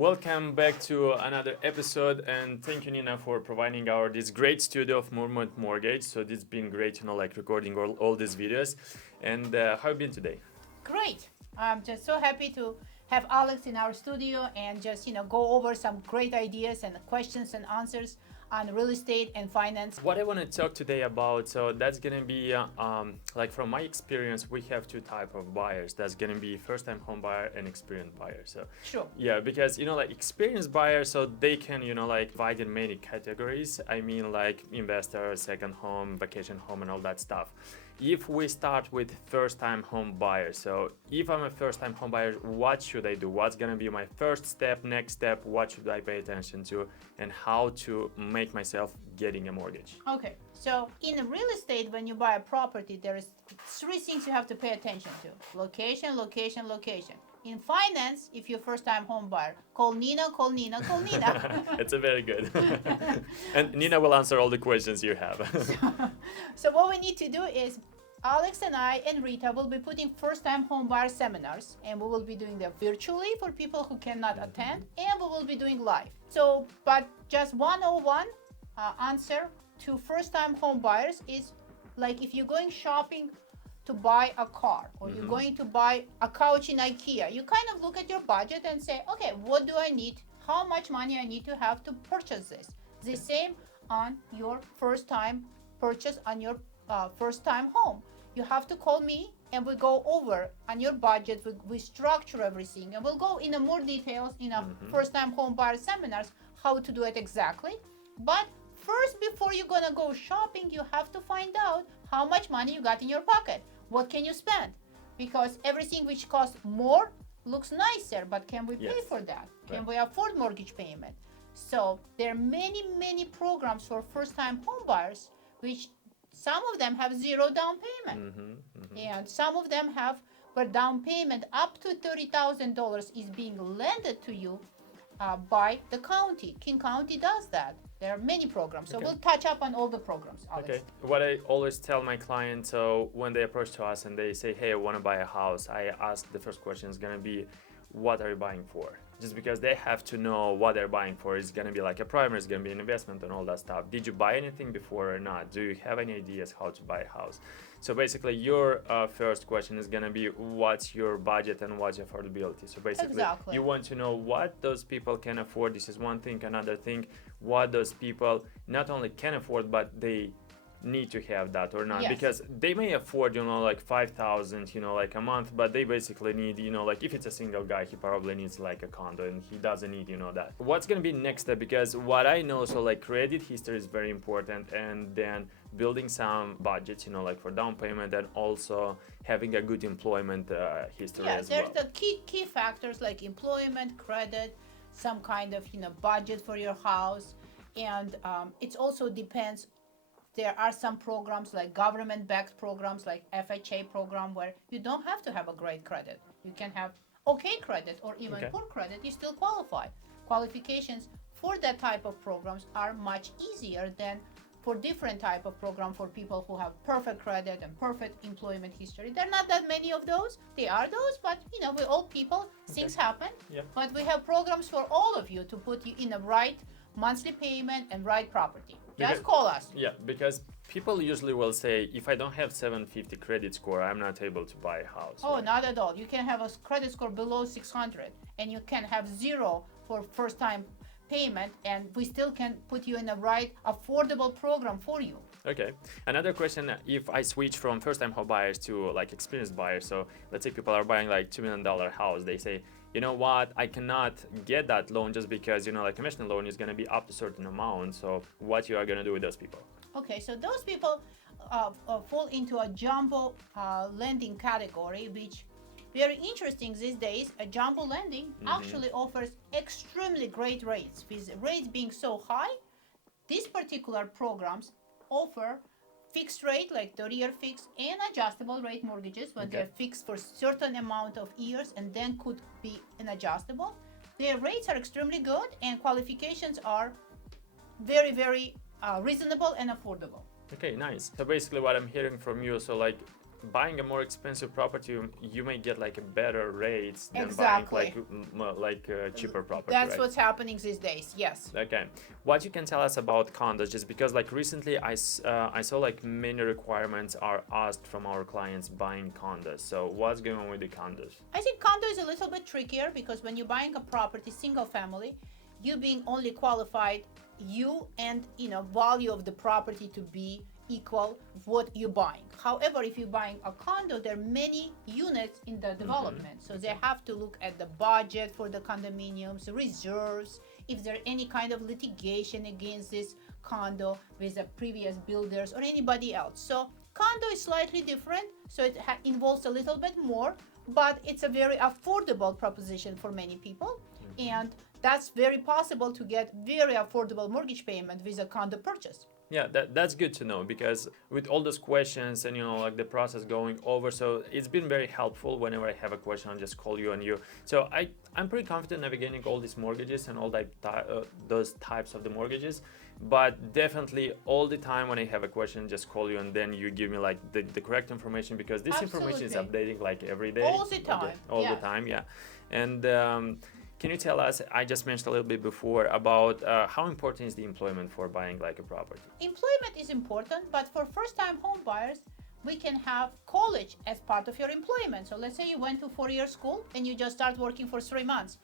Welcome back to another episode, and thank you, Nina, for providing this great studio of Movement Mortgage. So this has been great, like recording all these videos. And how have you been today? Great. I'm just so happy to have Alex in our studio and just, go over some great ideas and questions and answers on real estate and finance. What I want to talk today about, so that's going to be, like from my experience, we have two type of buyers. That's going to be first-time home buyer and experienced buyer. So Sure. yeah, because, like experienced buyers, so they can, like divide in many categories. I mean, like investor, second home, vacation home, and all that stuff. If we start with first-time home buyer, so if I'm a first-time home buyer, what should I do? What's gonna be my first step, next step? What should I pay attention to, and how to make myself getting a mortgage? Okay. So in real estate, when you buy a property, there is three things you have to pay attention to: location, location, location. In finance, if you're first-time home buyer, call Nina, call Nina, call Nina. It's a very good. And Nina will answer all the questions you have. So what we need to do is Alex and I and Rita will be putting first-time home buyer seminars, and we will be doing them virtually for people who cannot attend, and we will be doing live. So, but just 101 answer to first-time home buyers is like if you're going shopping to buy a car or you're going to buy a couch in IKEA, you kind of look at your budget and say, okay, what do I need? How much money I need to have to purchase this? The same on your first-time purchase on your first-time home. You have to call me and we'll go over on your budget. We structure everything and we'll go into more details in a first-time home buyer seminars how to do it exactly. But first, before you're gonna go shopping, you have to find out how much money you got in your pocket. What can you spend? Because everything which costs more looks nicer, but can we pay for that? Can we afford mortgage payment? So there are many programs for first-time home buyers, which some of them have zero down payment. And some of them have where down payment up to $30,000 is being lended to you by the county. King County does that. There are many programs. So we'll touch up on all the programs, Alex. Okay. What I always tell my clients, so when they approach to us and they say, hey, I want to buy a house, I ask the first question is going to be, what are you buying for? Just because they have to know what they're buying for. It's going to be like a primer, it's going to be an investment and all that stuff. Did you buy anything before or not? Do you have any ideas how to buy a house? So basically your first question is going to be what's your budget and what's your affordability. So basically you want to know what those people can afford. This is one thing. Another thing, what those people not only can afford, but they need to have that or not, because they may afford like 5,000 like a month, but they basically need like if it's a single guy, he probably needs like a condo and he doesn't need that. What's going to be next step? Because what I know, so like credit history is very important, and then building some budgets like for down payment, and also having a good employment history as well. There's the key factors like employment, credit, some kind of budget for your house, and it also depends. There are some programs like government-backed programs like FHA program where you don't have to have a great credit. You can have okay credit or even poor credit. You still qualify. Qualifications for that type of programs are much easier than for different type of program for people who have perfect credit and perfect employment history. There are not that many of those. There are those, but we're all people. Things happen. But we have programs for all of you to put you in the right monthly payment and right property. Just call us. Yeah, because people usually will say, if I don't have 750 credit score, I'm not able to buy a house. Oh, not at all. You can have a credit score below 600 and you can have zero for first time payment, and we still can put you in the right affordable program for you. Okay. Another question, if I switch from first time home buyers to like experienced buyers, so let's say people are buying like $2 million house, they say, you know what, I cannot get that loan just because, like conventional loan is going to be up to a certain amount. So what you are going to do with those people? Okay, so those people fall into a jumbo lending category, which very interesting these days. A jumbo lending actually offers extremely great rates. With rates being so high, these particular programs offer fixed rate like 30-year fixed and adjustable rate mortgages when they're fixed for certain amount of years and then could be an adjustable. Their rates are extremely good and qualifications are very reasonable and affordable. Okay, nice. So basically what I'm hearing from you, so like buying a more expensive property, you may get like a better rates than Exactly. buying like cheaper property. That's right? what's happening these days. Yes. Okay, what you can tell us about condos? Just because like recently I saw like many requirements are asked from our clients buying condos. So what's going on with the condos? I think condo is a little bit trickier because when you're buying a property, single family, you being only qualified, you and value of the property to be equal what you're buying. However, if you're buying a condo, there are many units in the development, so they have to look at the budget for the condominiums, reserves, if there any kind of litigation against this condo with the previous builders or anybody else. So condo is slightly different, so it involves a little bit more, but it's a very affordable proposition for many people, and that's very possible to get very affordable mortgage payment with a condo purchase. Yeah, that's good to know, because with all those questions and like the process going over, so it's been very helpful. Whenever I have a question, I'll just call you, and you. So I'm pretty confident navigating all these mortgages and all those types of the mortgages. But definitely all the time when I have a question, just call you, and then you give me like the correct information, because this information is Absolutely. updating like every day. All the time. All Yeah. the time, yeah. And can you tell us, I just mentioned a little bit before about how important is the employment for buying like a property? Employment is important, but for first-time home buyers, we can have college as part of your employment. So let's say you went to 4-year school and you just start working for 3 months.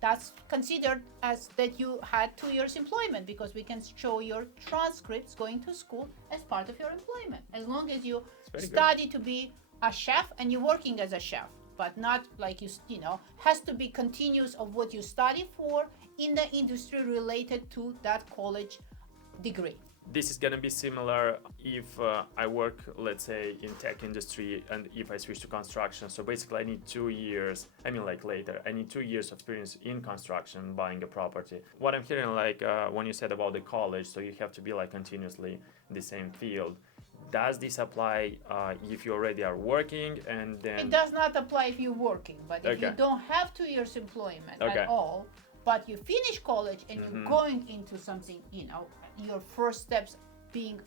That's considered as that you had 2 years employment, because we can show your transcripts going to school as part of your employment, as long as you study to be a chef and you're working as a chef, but not like has to be continuous of what you study for in the industry related to that college degree. This is gonna be similar if I work, let's say, in tech industry, and if I switch to construction. So basically, I need 2 years. I mean, like later, I need 2 years of experience in construction, buying a property. What I'm hearing, like when you said about the college, so you have to be like continuously in the same field. Does this apply if you already are working and then? It does not apply if you're working, but if you Okay. don't have 2 years employment Okay. at all, but you finish college and you're going into something, your first steps being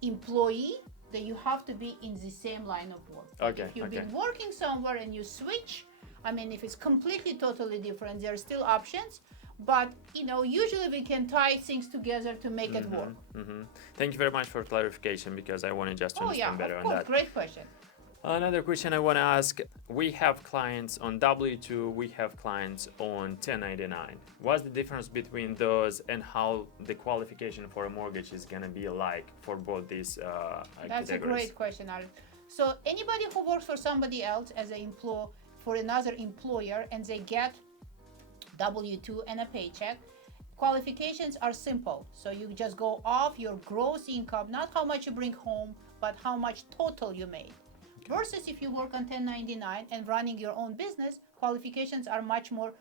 employee, then you have to be in the same line of work. But Okay, if you've okay. been working somewhere and you switch, I mean, if it's completely totally different, there are still options. But usually we can tie things together to make it work. Thank you very much for clarification, because I wanted just to understand better of on course, that. great question. Another question I want to ask, we have clients on W2, we have clients on 1099. What's the difference between those, and how the qualification for a mortgage is going to be like for both these That's a categories? great question, Alex. So anybody who works for somebody else as for another employer, and they get W2 and a paycheck, qualifications are simple. So you just go off your gross income, not how much you bring home, but how much total you made. Versus if you work on 1099 and running your own business, qualifications are much more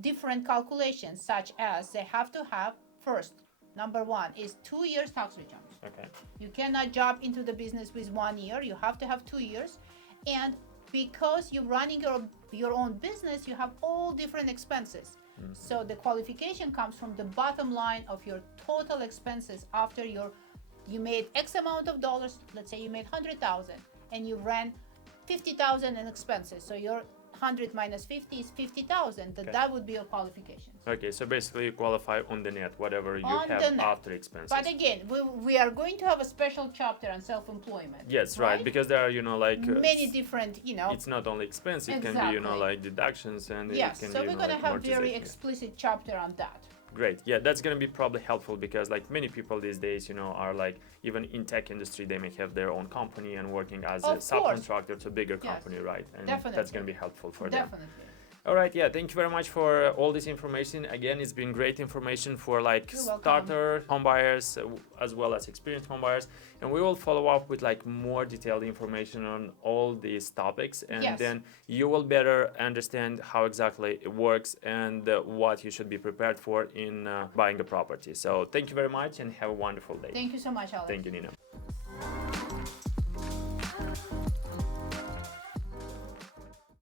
different calculations, such as they have to have, first, number one is 2 years tax returns. Okay. You cannot jump into the business with 1 year. You have to have 2 years. And because you're running your own business, you have all different expenses. So the qualification comes from the bottom line of your total expenses after you made X amount of dollars. Let's say you made 100,000 and you ran 50,000 in expenses. So your 100 minus 50 is 50,000. That would be your qualifications. Okay, so basically you qualify on the net, whatever you On the have net. after expenses. But again, we are going to have a special chapter on self-employment. Yes, right, because there are, like many different, it's not only expense, it can be, Exactly. like deductions, and Yes, it can so be, we're going to like have very amortization. explicit chapter on that. Great. Yeah, that's going to be probably helpful, because like many people these days, are like, even in tech industry, they may have their own company and working as a Of course. subcontractor to a bigger Yes. company, right? And Definitely. that's going to be helpful for them. Definitely. All right, yeah, thank you very much for all this information. Again, it's been great information for like You're welcome. starter home buyers as well as experienced home buyers. And we will follow up with like more detailed information on all these topics. And Yes. then you will better understand how exactly it works and what you should be prepared for in buying a property. So thank you very much and have a wonderful day. Thank you so much, Alex. Thank you, Nina.